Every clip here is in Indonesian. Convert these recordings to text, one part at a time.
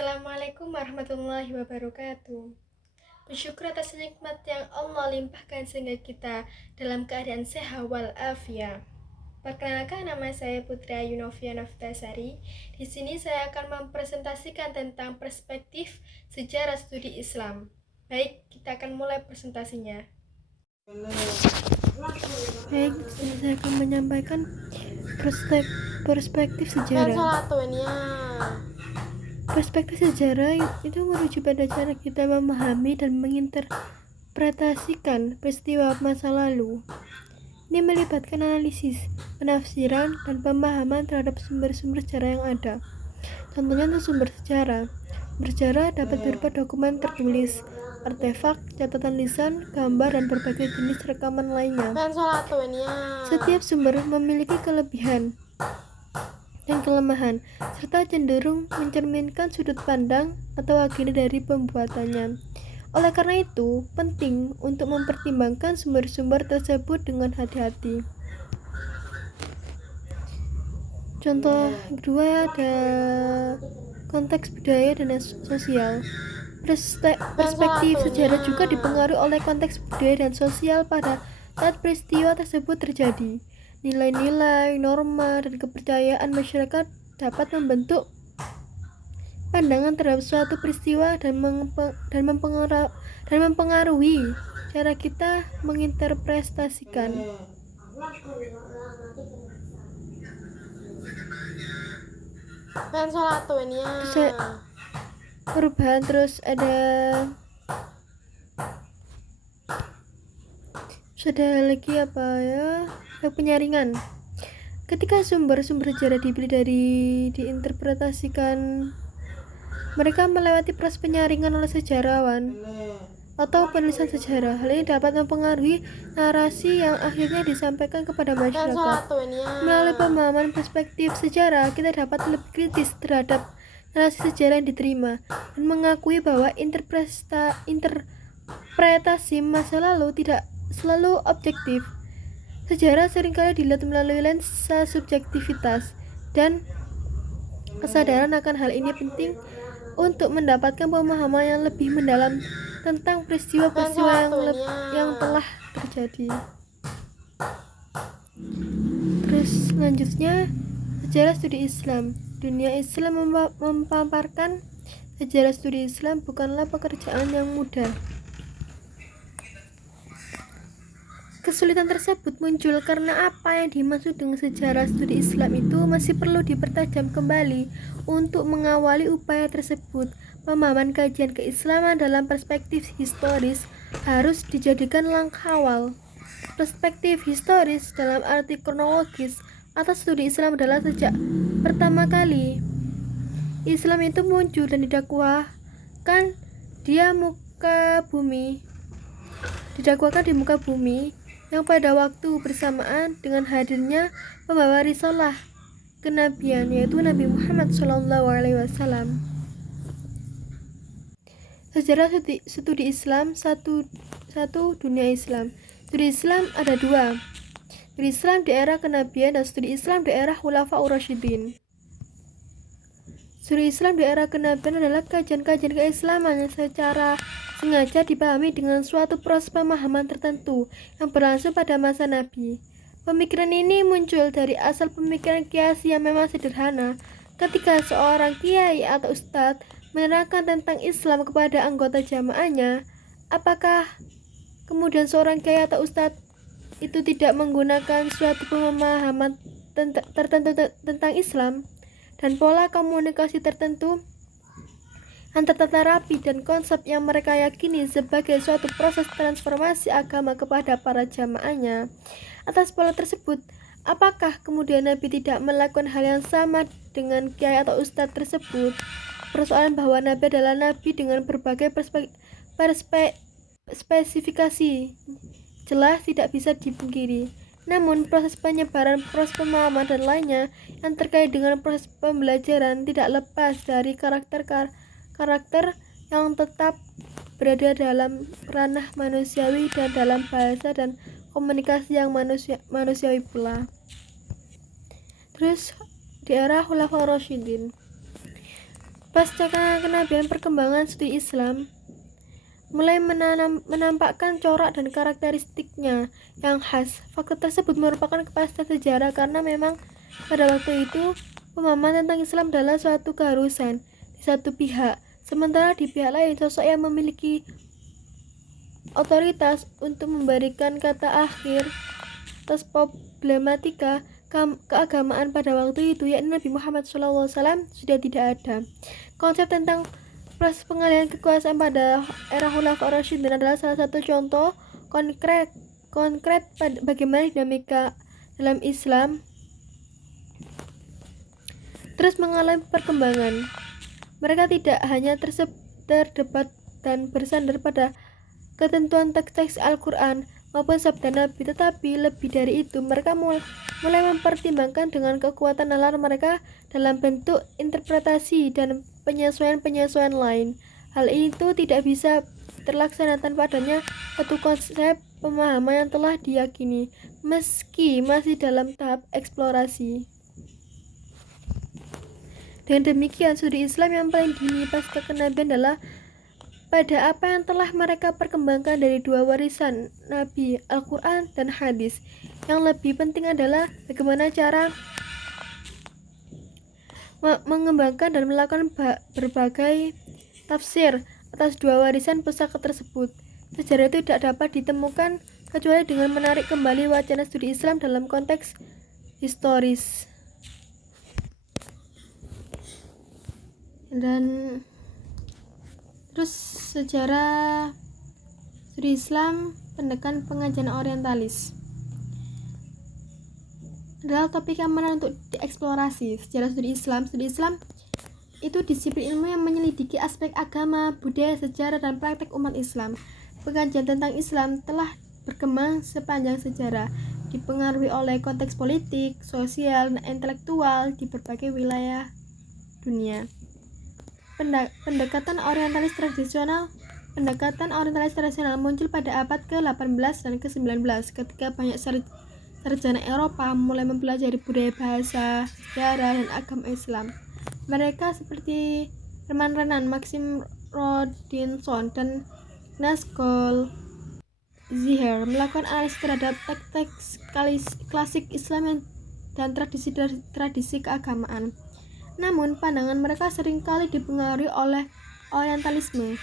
Assalamualaikum warahmatullahi wabarakatuh. Bersyukur atas nikmat yang Allah limpahkan sehingga kita dalam keadaan sehat walafiat. Perkenalkan, nama saya Putri Ayu Novia Noftasari. Di sini saya akan mempresentasikan tentang perspektif sejarah studi Islam. Baik, kita akan mulai presentasinya. Baik, saya akan menyampaikan perspektif sejarah. Perspektif sejarah itu merujuk pada cara kita memahami dan menginterpretasikan peristiwa masa lalu. Ini melibatkan analisis, penafsiran, dan pemahaman terhadap sumber-sumber sejarah yang ada. Contohnya untuk sumber sejarah. Bersejarah dapat berupa dokumen tertulis, artefak, catatan lisan, gambar, dan berbagai jenis rekaman lainnya. Setiap sumber memiliki kelebihan dan kelemahan, serta cenderung mencerminkan sudut pandang atau agenda dari pembuatannya. Oleh karena itu, penting untuk mempertimbangkan sumber-sumber tersebut dengan hati-hati. Contoh kedua ada konteks budaya dan sosial. Perspektif sejarah juga dipengaruhi oleh konteks budaya dan sosial pada saat peristiwa tersebut terjadi. Nilai-nilai, norma, dan kepercayaan masyarakat dapat membentuk pandangan terhadap suatu peristiwa dan mempengaruhi cara kita menginterpretasikan. Perubahan terus ada lagi penyaringan. Ketika sumber-sumber sejarah diinterpretasikan, mereka melewati proses penyaringan oleh sejarawan atau penulisan sejarah. Hal ini dapat mempengaruhi narasi yang akhirnya disampaikan kepada masyarakat. Melalui pemahaman perspektif sejarah, kita dapat lebih kritis terhadap narasi sejarah yang diterima dan mengakui bahwa interpretasi masa lalu tidak selalu objektif. Sejarah seringkali dilihat melalui lensa subjektivitas, dan kesadaran akan hal ini penting untuk mendapatkan pemahaman yang lebih mendalam tentang peristiwa-peristiwa yang telah terjadi. Terus selanjutnya, sejarah studi Islam. Dunia Islam memaparkan sejarah studi Islam bukanlah pekerjaan yang mudah. Kesulitan tersebut muncul karena apa yang dimaksud dengan sejarah studi Islam itu masih perlu dipertajam kembali. Untuk mengawali upaya tersebut, pemahaman kajian keislaman dalam perspektif historis harus dijadikan langkah awal. Perspektif historis dalam arti kronologis atas studi Islam adalah sejak pertama kali Islam itu muncul dan didakwakan di muka bumi yang pada waktu bersamaan dengan hadirnya pembawa risalah kenabian, yaitu Nabi Muhammad SAW. Sejarah studi Islam. Satu, dunia Islam. Studi Islam ada dua: studi Islam di era kenabian dan studi Islam di era Khulafaur Rasyidin. Studi Islam di era kenabian adalah kajian-kajian keislaman yang secara sengaja dipahami dengan suatu proses pemahaman tertentu yang berlangsung pada masa Nabi. Pemikiran ini muncul dari asal pemikiran kiasi yang memang sederhana. Ketika seorang kiai atau ustadz menerangkan tentang Islam kepada anggota jamaahnya, apakah kemudian seorang kiai atau ustadz itu tidak menggunakan suatu pemahaman tertentu tentang Islam dan pola komunikasi tertentu antara tata rapi dan konsep yang mereka yakini sebagai suatu proses transformasi agama kepada para jamaahnya? Atas pola tersebut, apakah kemudian Nabi tidak melakukan hal yang sama dengan kiai atau ustadz tersebut? Persoalan bahwa Nabi adalah Nabi dengan berbagai spesifikasi jelas tidak bisa dipungkiri. Namun proses penyebaran, proses pemahaman, dan lainnya yang terkait dengan proses pembelajaran tidak lepas dari karakter yang tetap berada dalam ranah manusiawi dan dalam bahasa dan komunikasi yang manusiawi pula. Terus di era Khulafaur Rasyidin, Pasca kenabian, perkembangan studi Islam mulai menampakkan corak dan karakteristiknya yang khas. Fakta tersebut merupakan kepastian sejarah karena memang pada waktu itu pemahaman tentang Islam adalah suatu keharusan di satu pihak, sementara di pihak lain sosok yang memiliki otoritas untuk memberikan kata akhir atas problematika keagamaan pada waktu itu, yakni Nabi Muhammad SAW, sudah tidak ada. Konsep tentang proses pengalihan kekuasaan pada era Khulafaur Rasyidin adalah salah satu contoh konkret bagaimana dinamika dalam Islam terus mengalami perkembangan. Mereka tidak hanya terdebat dan bersandar pada ketentuan teks-teks Al-Quran maupun sabda Nabi, tetapi lebih dari itu mereka mulai mempertimbangkan dengan kekuatan nalar mereka dalam bentuk interpretasi dan penyesuaian lain. Hal itu tidak bisa terlaksana tanpa adanya satu konsep pemahaman yang telah diyakini, meski masih dalam tahap eksplorasi. Dengan demikian, studi Islam yang paling dini pasca kenabian adalah pada apa yang telah mereka perkembangkan dari dua warisan Nabi, Al-Quran dan Hadis. Yang lebih penting adalah bagaimana cara mengembangkan dan melakukan berbagai tafsir atas dua warisan pusaka tersebut. Sejarah itu tidak dapat ditemukan kecuali dengan menarik kembali wacana studi Islam dalam konteks historis. Dan terus sejarah studi Islam, pendekatan pengajian orientalis adalah topik yang menarik untuk dieksplorasi. Sejarah studi Islam itu disiplin ilmu yang menyelidiki aspek agama, budaya, sejarah, dan praktek umat Islam. Pengajian tentang Islam telah berkembang sepanjang sejarah, dipengaruhi oleh konteks politik, sosial, dan intelektual di berbagai wilayah dunia. Pendekatan orientalis tradisional muncul pada abad ke-18 dan ke-19 ketika banyak sarjana Eropa mulai mempelajari budaya, bahasa, sejarah, dan agama Islam. Mereka seperti Hermann Renan, Maxim Rodinson, dan Ignaz Goldziher melakukan analisis terhadap teks-teks klasik Islam dan tradisi keagamaan. Namun, pandangan mereka seringkali dipengaruhi oleh orientalisme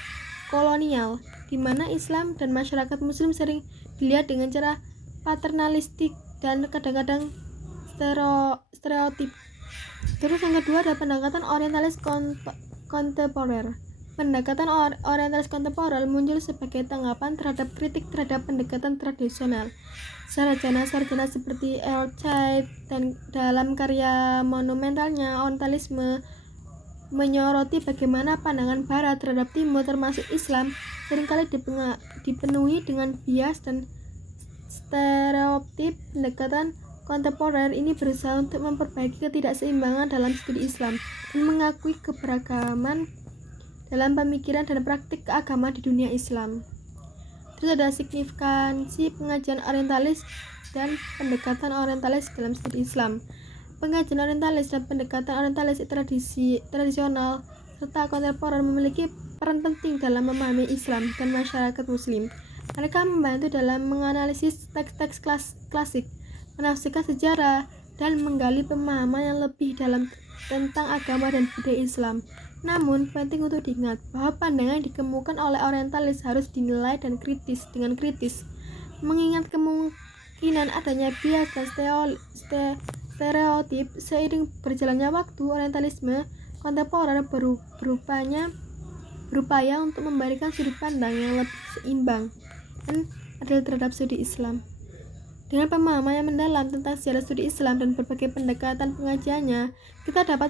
kolonial, di mana Islam dan masyarakat Muslim sering dilihat dengan cara paternalistik dan kadang-kadang stereotip. Terus yang kedua ada pendekatan orientalis kontemporer. Pendekatan orientalis kontemporer muncul sebagai tanggapan terhadap kritik terhadap pendekatan tradisional. Sarjana-sarjana seperti Erciyes dan dalam karya monumentalnya Orientalisme menyoroti bagaimana pandangan Barat terhadap Timur termasuk Islam seringkali dipenuhi dengan bias dan stereotip. Pendekatan kontemporer ini berusaha untuk memperbaiki ketidakseimbangan dalam studi Islam dan mengakui keberagaman dalam pemikiran dan praktik keagamaan di dunia Islam. Terus ada signifikansi pengajian orientalis dan pendekatan orientalis dalam studi Islam. Pengajian orientalis dan pendekatan orientalis tradisional serta kontemporer memiliki peran penting dalam memahami Islam dan masyarakat Muslim. Mereka membantu dalam menganalisis teks-teks klasik, menafsirkan sejarah, dan menggali pemahaman yang lebih dalam tentang agama dan budaya Islam. Namun, penting untuk diingat bahwa pandangan yang dikemukakan oleh orientalis harus dinilai dengan kritis, mengingat kemungkinan adanya bias dan stereotip. Seiring berjalannya waktu, orientalisme kontemporer berupaya untuk memberikan sudut pandang yang lebih seimbang dan adil terhadap studi Islam. Dengan pemahaman yang mendalam tentang sejarah studi Islam dan berbagai pendekatan pengajiannya, kita dapat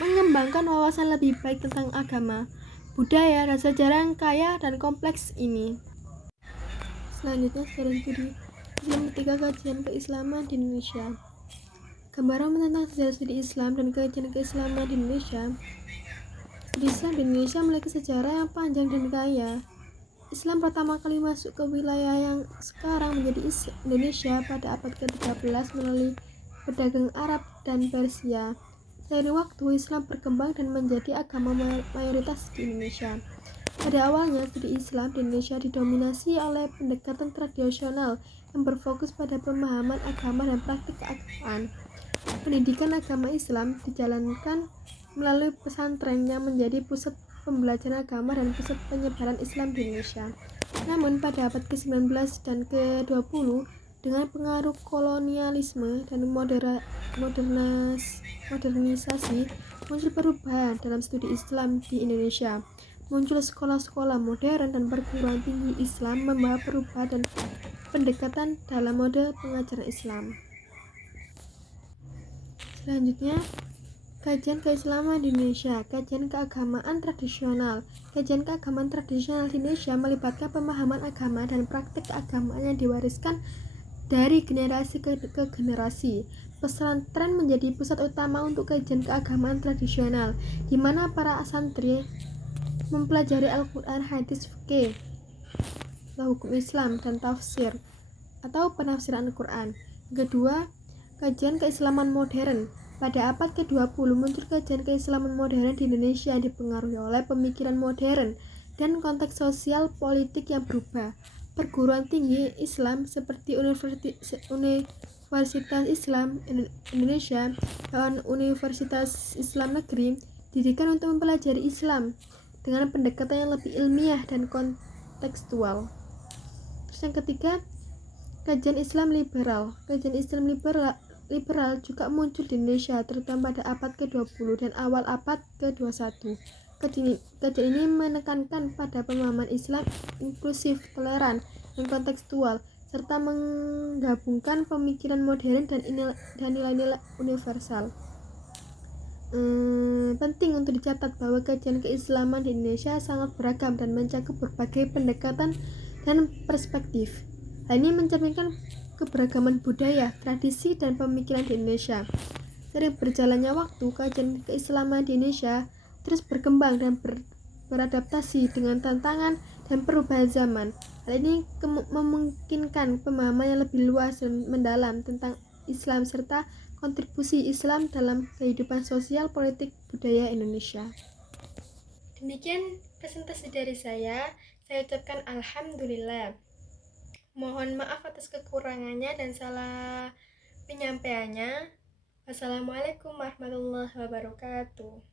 mengembangkan wawasan lebih baik tentang agama, budaya, dan sejarah yang kaya dan kompleks ini. Selanjutnya, sejarah studi Islam ketika kajian keislaman di Indonesia. Gambaran tentang sejarah studi Islam dan kajian keislaman di Indonesia. Studi Islam di Indonesia memiliki sejarah yang panjang dan kaya. Islam pertama kali masuk ke wilayah yang sekarang menjadi Indonesia pada abad ke-13 melalui pedagang Arab dan Persia. Seiring waktu, Islam berkembang dan menjadi agama mayoritas di Indonesia. Pada awalnya, studi Islam di Indonesia didominasi oleh pendekatan tradisional yang berfokus pada pemahaman agama dan praktik keagamaan. Pendidikan agama Islam dijalankan melalui pesantren yang menjadi pusat pembelajaran agama dan pusat penyebaran Islam di Indonesia. Namun pada abad ke-19 dan ke-20, dengan pengaruh kolonialisme dan modernisasi, muncul perubahan dalam studi Islam di Indonesia. Muncul sekolah-sekolah modern dan perguruan tinggi Islam membawa perubahan dan pendekatan dalam mode pengajaran Islam. Selanjutnya, kajian keislaman di Indonesia. Kajian keagamaan tradisional. Kajian keagamaan tradisional di Indonesia melibatkan pemahaman agama dan praktik keagamaan yang diwariskan dari generasi ke generasi. Pesantren menjadi pusat utama untuk kajian keagamaan tradisional, di mana para santri mempelajari Al-Quran, hadis, fikih, hukum Islam, dan tafsir atau penafsiran Al-Quran. Kedua, kajian keislaman modern. Pada abad ke-20 muncul kajian keislaman modern di Indonesia yang dipengaruhi oleh pemikiran modern dan konteks sosial politik yang berubah. Perguruan tinggi Islam seperti Universitas Islam Indonesia dan Universitas Islam Negeri didirikan untuk mempelajari Islam dengan pendekatan yang lebih ilmiah dan kontekstual. Terus yang ketiga, kajian Islam liberal. Kajian Islam liberal juga muncul di Indonesia, terutama pada abad ke-20 dan awal abad ke-21. Kajian ini menekankan pada pemahaman Islam inklusif, toleran, dan kontekstual, serta menggabungkan pemikiran modern dan nilai-nilai universal. Penting untuk dicatat bahwa kajian keislaman di Indonesia sangat beragam dan mencakup berbagai pendekatan dan perspektif. Hal ini mencerminkan keberagaman budaya, tradisi, dan pemikiran di Indonesia. Seiring berjalannya waktu, kajian keislaman di Indonesia terus berkembang dan beradaptasi dengan tantangan dan perubahan zaman. Hal ini memungkinkan pemahaman yang lebih luas dan mendalam tentang Islam serta kontribusi Islam dalam kehidupan sosial, politik, budaya Indonesia. Demikian presentasi dari saya ucapkan alhamdulillah. Mohon maaf atas kekurangannya dan salah penyampaiannya. Wassalamualaikum warahmatullahi wabarakatuh.